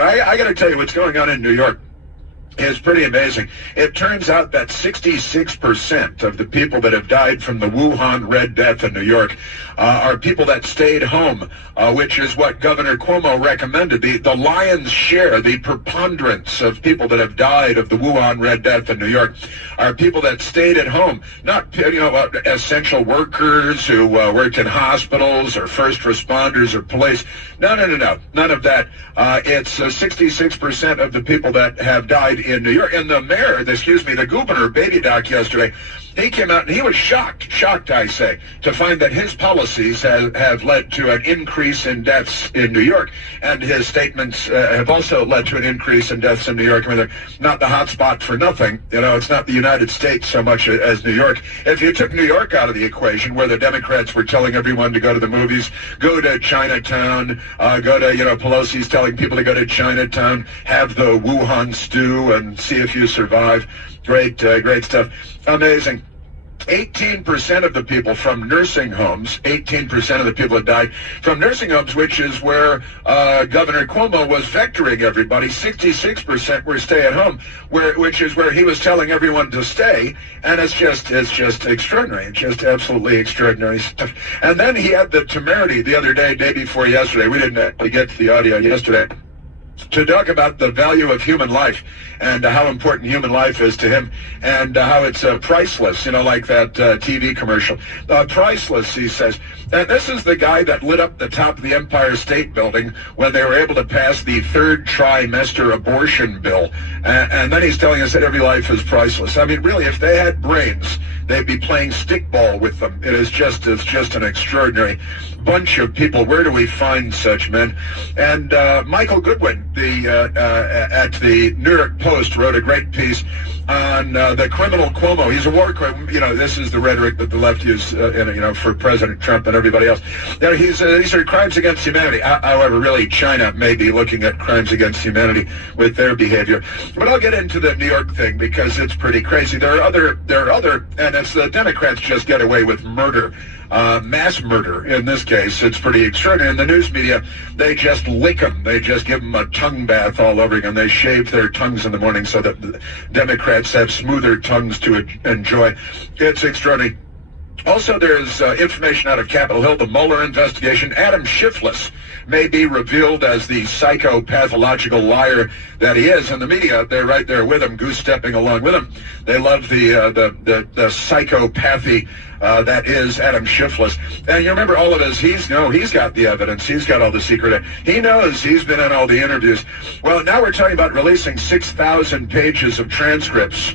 But I got to tell you, what's going on in New York is pretty amazing. It turns out that 66% of the people that have died from the Wuhan Red Death in New York are people that stayed home, which is what Governor Cuomo recommended. The lion's share, the preponderance of people that have died of the Wuhan Red Death in New York are people that stayed at home, not essential workers who worked in hospitals or first responders or police. No, none of that. It's 66% of the people that have died in New York. And the mayor, the governor, Baby Doc, yesterday, he came out and he was shocked, I say, to find that his policies have led to an increase in deaths in New York. And his statements have also led to an increase in deaths in New York. I mean, they're not the hot spot for nothing. It's not the United States so much as New York. If you took New York out of the equation, where the Democrats were telling everyone to go to the movies, go to Chinatown, Pelosi's telling people to go to Chinatown, have the Wuhan stew and see if you survive. Great stuff. Amazing. 18% of the people from nursing homes, 18% of the people that died from nursing homes, which is where Governor Cuomo was vectoring everybody. 66% were stay at home, which is where he was telling everyone to stay. And it's just extraordinary. It's just absolutely extraordinary stuff. And then he had the temerity the other day before yesterday. We didn't actually get to the audio yesterday, to talk about the value of human life and how important human life is to him, and how it's priceless, like that TV commercial. Priceless, he says. And this is the guy that lit up the top of the Empire State Building when they were able to pass the third trimester abortion bill. And then he's telling us that every life is priceless. I mean, really, if they had brains, they'd be playing stickball with them. It's just an extraordinary bunch of people. Where do we find such men? And Michael Goodwin, at the New York Post, wrote a great piece on the criminal Cuomo. He's a war criminal. This is the rhetoric that the left use, for President Trump and everybody else. These are crimes against humanity. However, really, China may be looking at crimes against humanity with their behavior. But I'll get into the New York thing because it's pretty crazy. There are other, and it's the Democrats just get away with murder. Mass murder in this case. It's pretty extraordinary. And the news media, they just lick them. They just give them a tongue bath all over again. They shave their tongues in the morning so that the Democrats have smoother tongues to enjoy. It's extraordinary. Also, there's information out of Capitol Hill, the Mueller investigation. Adam Schiff may be revealed as the psychopathological liar that he is. And the media, they're right there with him, goose-stepping along with him. They love the psychopathy that is Adam Schiff. And you remember all of his, he's got the evidence. He's got all the secret. He knows he's been in all the interviews. Well, now we're talking about releasing 6,000 pages of transcripts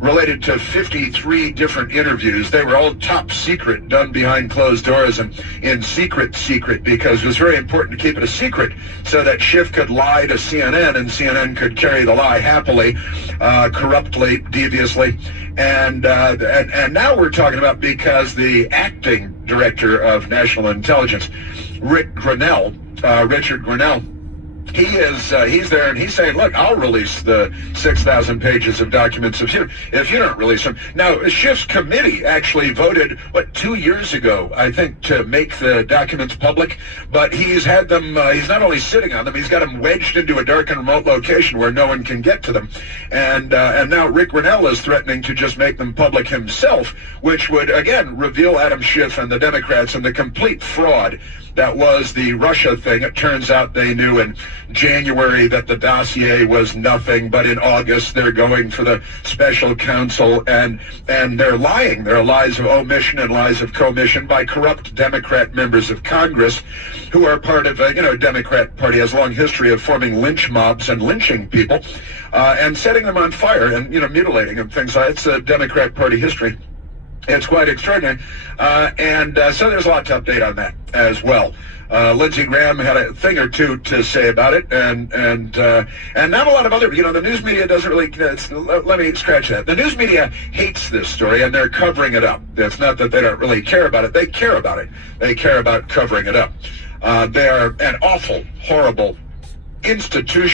related to 53 different interviews. They were all top secret, done behind closed doors and in secret, because it was very important to keep it a secret so that Schiff could lie to CNN and CNN could carry the lie happily, corruptly, deviously. And now we're talking about, because the acting director of national intelligence, Richard Grenell, he's there, and he's saying, look, I'll release the 6,000 pages of documents if you don't release them. Now, Schiff's committee actually voted, 2 years ago, I think, to make the documents public, but he's had them, he's not only sitting on them, he's got them wedged into a dark and remote location where no one can get to them. And now Rick Grenell is threatening to just make them public himself, which would, again, reveal Adam Schiff and the Democrats and the complete fraud that was the Russia thing. It turns out they knew in January that the dossier was nothing, but in August they're going for the special counsel, and they're lying. There are lies of omission and lies of commission by corrupt Democrat members of Congress who are part of Democrat Party has a long history of forming lynch mobs and lynching people and setting them on fire and mutilating them, things like that. It's a Democrat Party history. It's quite extraordinary. So there's a lot to update on that as well. Lindsey Graham had a thing or two to say about it, and not a lot of other, the news media doesn't really, let me scratch that. The news media hates this story, and they're covering it up. It's not that they don't really care about it. They care about it. They care about covering it up. They are an awful, horrible institution.